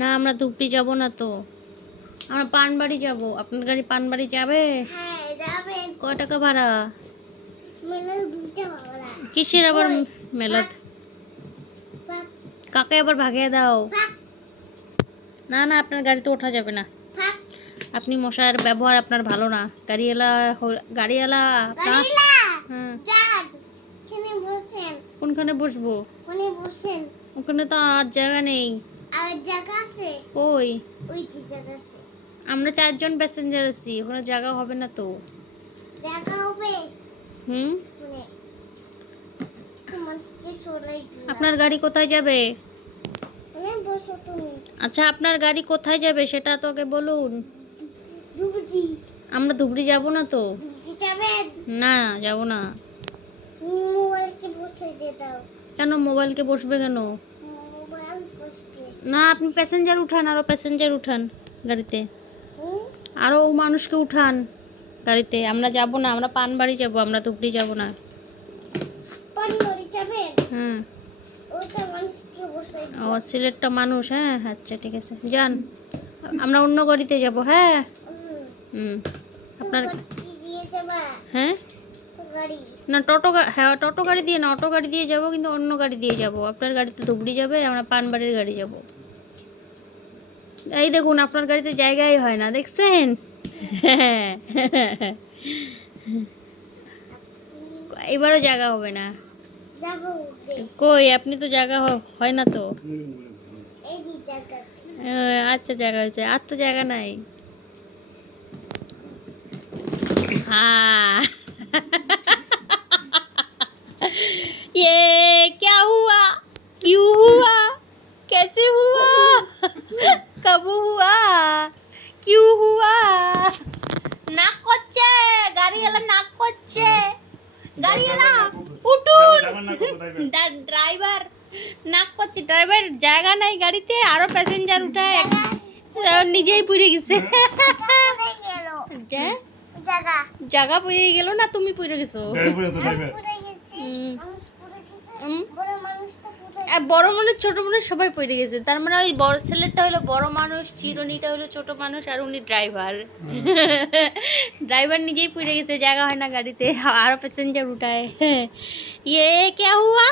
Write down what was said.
না আমরা ধুপড়ি যাব না তো। আমরা পানবাড়ি যাব। আপনার গাড়ি পানবাড়ি যাবে? হ্যাঁ কয় টাকা ভাড়া? কিসের আবার মেলাত কাকে আবার ভাগিয়ে দাও? না না আপনার গাড়িতে ওঠা যাবে না। আপনি মশার ব্যবহার আপনার ভালো না। গাড়িওয়ালা গাড়িওয়ালা হ্যাঁ কোনখানে বসবো? ওখানে তো আর জায়গা নেই। জায়গা আছে। কই? ওই যে জায়গা আছে। আমরা চারজন প্যাসেঞ্জার আছি ওখানে জায়গা হবে না তো? জায়গা হবে। হুম? সরাই আপনার গাড়ি কোথায় যাবে? আচ্ছা আপনার গাড়ি কোথায় যাবে সেটা তোকে বলুন। আমরা ধুবড়ি যাব না তো? না যাব না। মোবাইলকে বসে দিয়ে দাও। কেন মোবাইলকে বসবে কেন? না আপনি প্যাসেঞ্জার উঠান আরও প্যাসেঞ্জার উঠান গাড়িতে। আরও মানুষকে উঠান গাড়িতে। আমরা যাব না আমরা পানবাড়ি যাব আমরা ধুবড়ি যাব না। হ্যাঁ ও সিলেটটা মানুষ হ্যাঁ আচ্ছা ঠিক আছে। যান আমরা অন্য গাড়িতে যাব হ্যাঁ। হুম। আপনার হ্যাঁ? না টোটো হ্যাঁ টোটো গাড়ি দিয়ে না অটো গাড়ি দিয়ে যাব কিন্তু অন্য গাড়ি দিয়ে যাব। আপনার গাড়িতে ধুবড়ি যাবে আমরা পানবাড়ির গাড়ি যাব। এই দেখুন আপনার গাড়িতে জায়গাই হয় না দেখছেন? এবারও জায়গা হবে না। কই আপনি তো জায়গা হয় না তো? এই জায়গা আছে আচ্ছা জায়গা হয়েছে। আর তো জায়গা নাই। हाँ ये क्या हुआ क्यों हुआ कैसे हुआ कब हुआ क्यों हुआ নাক করছে গাড়িওয়ালা নাক করছে গাড়িওয়ালা উঠুন ড্রাইভার নাক করছে ড্রাইভার জায়গা নাই গাড়িতে আরো প্যাসেঞ্জার উঠায় আহ, নিজেই পুড়ে গেছে পুড়ে গেল যে, জায়গা জায়গা পুড়ে গেল না তুমি পুড়ে গেছো পুড়ে গেছে হুম। মানুষ পুড়ে গেছে বড় মানুষ ছোট মানুষ সবাই পড়ে গেছে। তার মানে ওই বড় ছেলেটা হলো বড় মানুষ চিরনিটা হলো ছোট মানুষ আর উনি ড্রাইভার। ড্রাইভার নিজেই পড়ে গেছে জায়গা হয় না গাড়িতে আরও প্যাসেঞ্জার উঠায়। ইয়ে কে হুয়া?